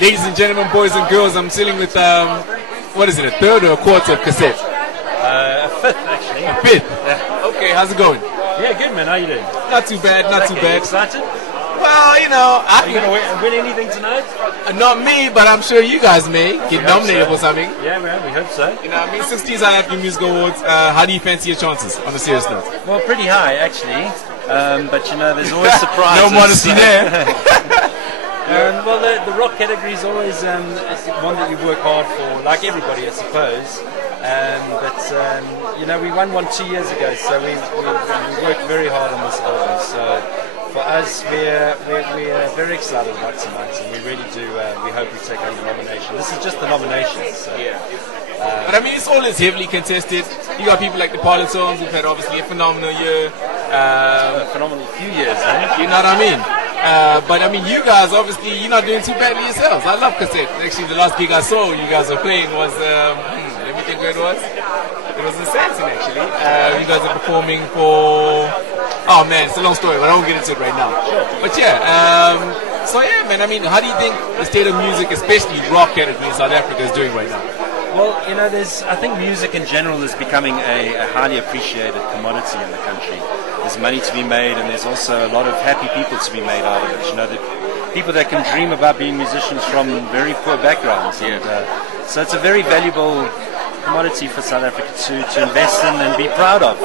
Ladies and gentlemen, boys and girls, I'm sitting with, what is it, a third or a quarter of cassette? A fifth, actually. A fifth? Yeah. Okay, how's it going? Yeah, good, man. How you doing? Not too bad, not too bad. Excited? Well, you know, Are you going to win anything tonight? Not me, but I'm sure you guys may get nominated for something. Yeah, man, we hope so. You know, I mean, 16 South African Music Awards. How do you fancy your chances, on a serious note? Well, pretty high, actually. But, you know, there's always surprises. No modesty there. Well, the rock category is always one that you work hard for, like everybody, I suppose. But you know, we won one 2 years ago, so we worked very hard on this album. So for us, we're very excited about tonight, and we really do. We hope we take home the nomination. This is just the nomination. So. Yeah. But I mean, it's always heavily contested. You got people like the Polytones who've had obviously a phenomenal year. A phenomenal few years, eh? You know what I mean? But I mean, you guys obviously you're not doing too badly yourselves. I love cassette. Actually, the last gig I saw you guys were playing was let me think where it was. It was in Sanson actually. You guys are performing for. Oh man, it's a long story, but I won't get into it right now. But yeah, so yeah, man. I mean, how do you think the state of music, especially rock category in South Africa, is doing right now? Well, you know, I think music in general is becoming a highly appreciated commodity in the country. There's money to be made, and there's also a lot of happy people to be made out of it. You know, the people that can dream about being musicians from very poor backgrounds. And, so it's a very valuable commodity for South Africa to invest in and be proud of.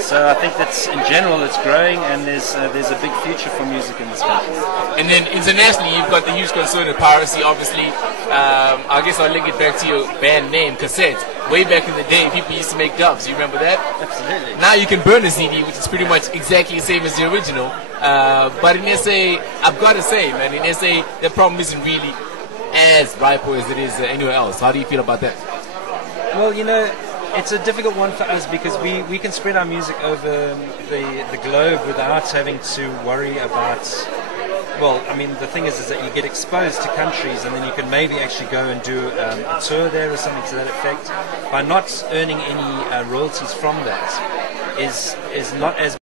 So I think that's, in general, it's growing, and there's a big future for music in this country. And then internationally, you've got the huge concern of piracy, obviously. I guess I'll link it back to your band name, Cassette. Way back in the day, people used to make dubs. You remember that? Absolutely. Now you can burn a CD, which is pretty much exactly the same as the original. But in SA, I've got to say, man, in SA, the problem isn't really as ripe as it is anywhere else. How do you feel about that? Well, you know, it's a difficult one for us because we can spread our music over the globe without having to worry about. Well, I mean, the thing is that you get exposed to countries, and then you can maybe actually go and do a tour there or something to that effect. By not earning any royalties from that is not as